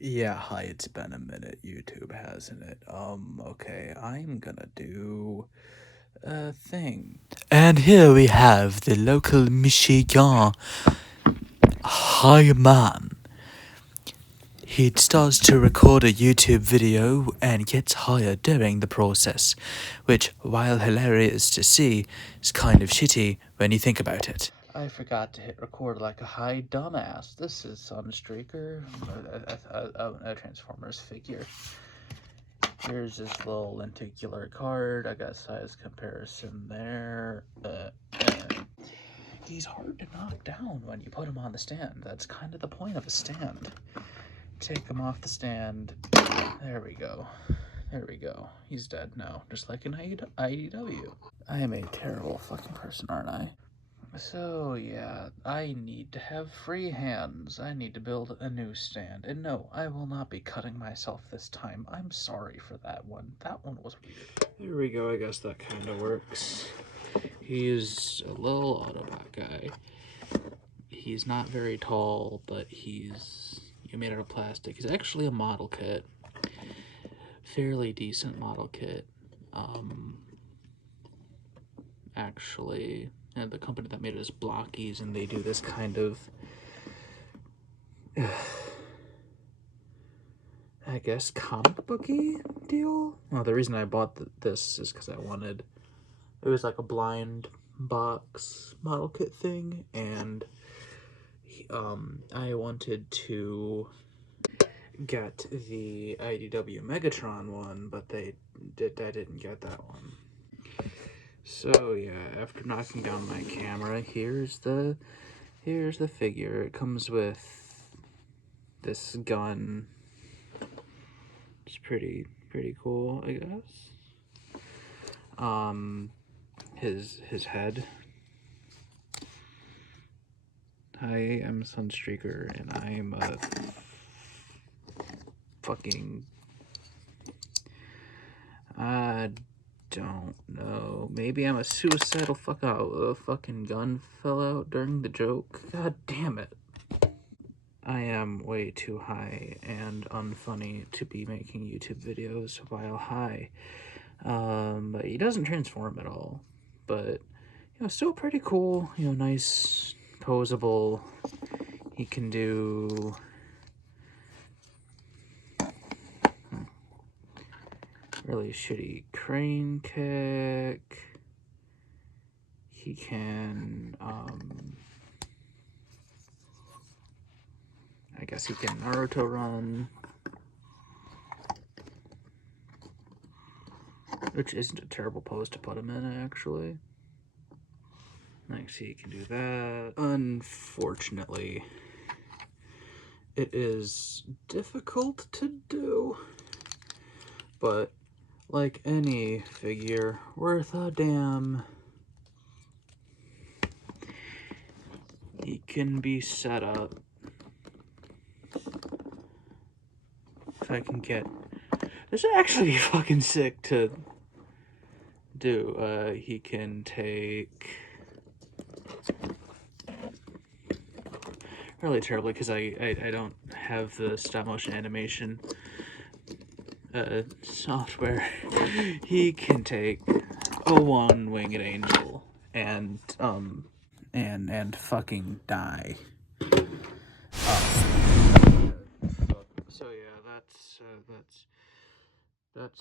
Yeah, hi, it's been a minute, YouTube, hasn't it? Okay, I'm gonna do a thing. And here we have the local Michigan high man. He starts to record a YouTube video and gets hired during the process, which, while hilarious to see, is kind of shitty when you think about it. I forgot to hit record like a high dumbass. This is Sunstreaker, a Transformers figure. Here's this little lenticular card. I got size comparison there. And he's hard to knock down when you put him on the stand. That's kind of the point of a stand. Take him off the stand. There we go. There we go. He's dead now, just like in IDW. I am a terrible fucking person, aren't I? So, yeah, I need to have free hands. I need to build a new stand. And no, I will not be cutting myself this time. I'm sorry for that one. That one was weird. There we go. I guess that kind of works. He's a little Autobot guy. He's not very tall, but he's made out of plastic. He's actually a model kit. Fairly decent model kit. Actually, and the company that made it is Blokees, and they do this kind of, I guess, comic booky deal. Well, the reason I bought this is because I wanted, it was like a blind box model kit thing, and I wanted to get the IDW Megatron one, but I didn't get that one. So yeah, after knocking down my camera, here's the figure. It comes with this gun. It's pretty cool, I guess. His head. I am Sunstreaker, and I'm a fucking, I don't know. Maybe I'm a suicidal fuck out. A fucking gun fell out during the joke. God damn it. I am way too high and unfunny to be making YouTube videos while high. But he doesn't transform at all. But, still pretty cool. Nice, posable. He can do really shitty crane kick. He can, I guess he can Naruto run. Which isn't a terrible pose to put him in, actually. Like, see, he can do that. Unfortunately, it is difficult to do. But, like any figure worth a damn, he can be set up. If I can get... This is actually fucking sick to do. He can take... Really terribly, because I don't have the stop motion animation software. He can take a one-winged angel and fucking die. So yeah, that's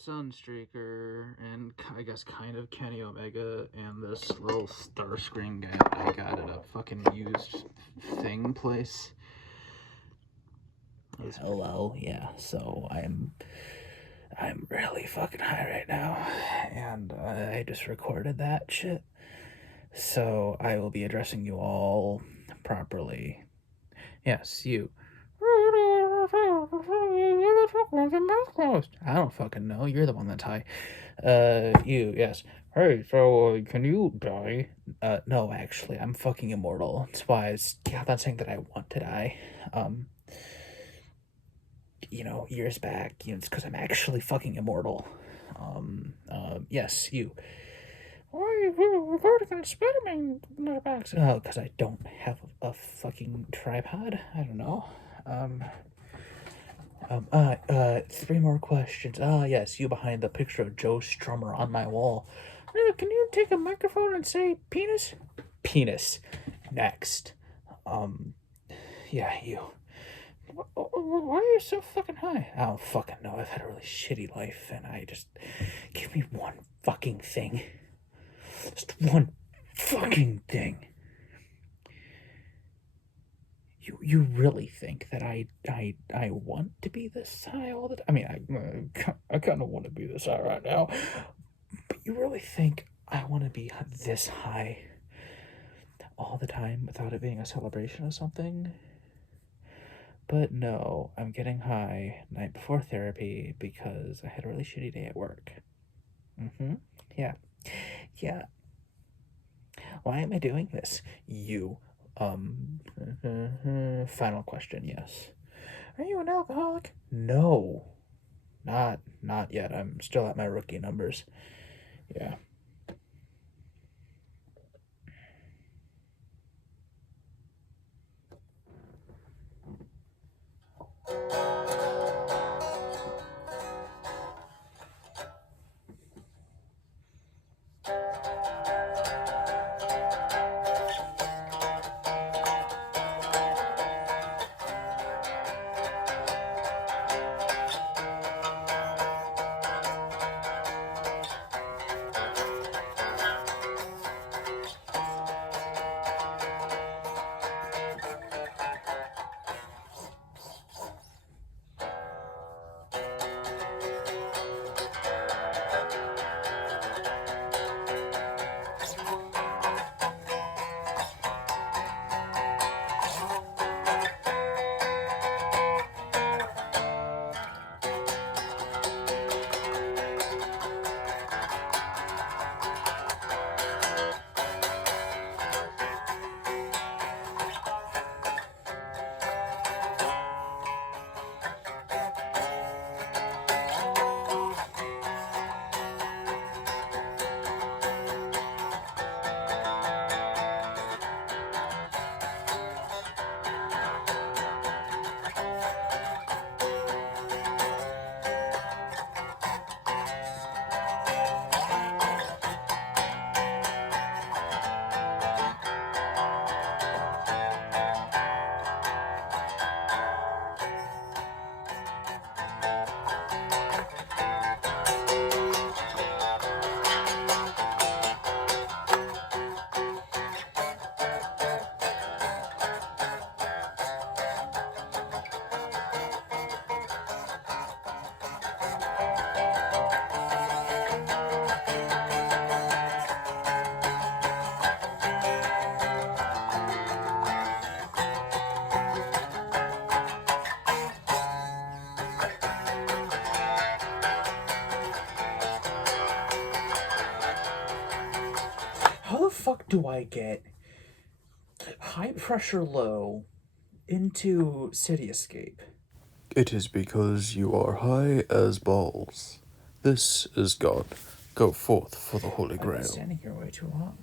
Sunstreaker, and I guess kind of Kenny Omega, and this little Starscream guy that I got at a fucking used thing place. Hello, yeah, so I'm really fucking high right now, and I just recorded that shit, so I will be addressing you all properly. Yes, you. I don't fucking know. You're the one that's high. You, yes. Hey, so, can you die? No, actually, I'm fucking immortal. That's why I'm not saying that I want to die. Years back, it's because I'm actually fucking immortal. Yes, you. Why are you recording on Spider-Man box? Oh, because I don't have a fucking tripod. I don't know. Three more questions. Yes, you behind the picture of Joe Strummer on my wall. Can you take a microphone and say penis? Penis. Next. Yeah, you. Why are you so fucking high? I don't fucking know. I've had a really shitty life, and I just. Give me one fucking thing. Just one fucking thing. You really think that I want to be this high all the time? I mean, I kind of want to be this high right now. But you really think I want to be this high all the time without it being a celebration of something? But no, I'm getting high night before therapy because I had a really shitty day at work. Yeah. Yeah. Why am I doing this? You. Final question, yes. Are you an alcoholic? No. Not yet. I'm still at my rookie numbers. Yeah. How the fuck do I get high pressure low into City Escape? It is because you are high as balls. This is God. Go forth for the Holy I've been Grail. standing here way too long.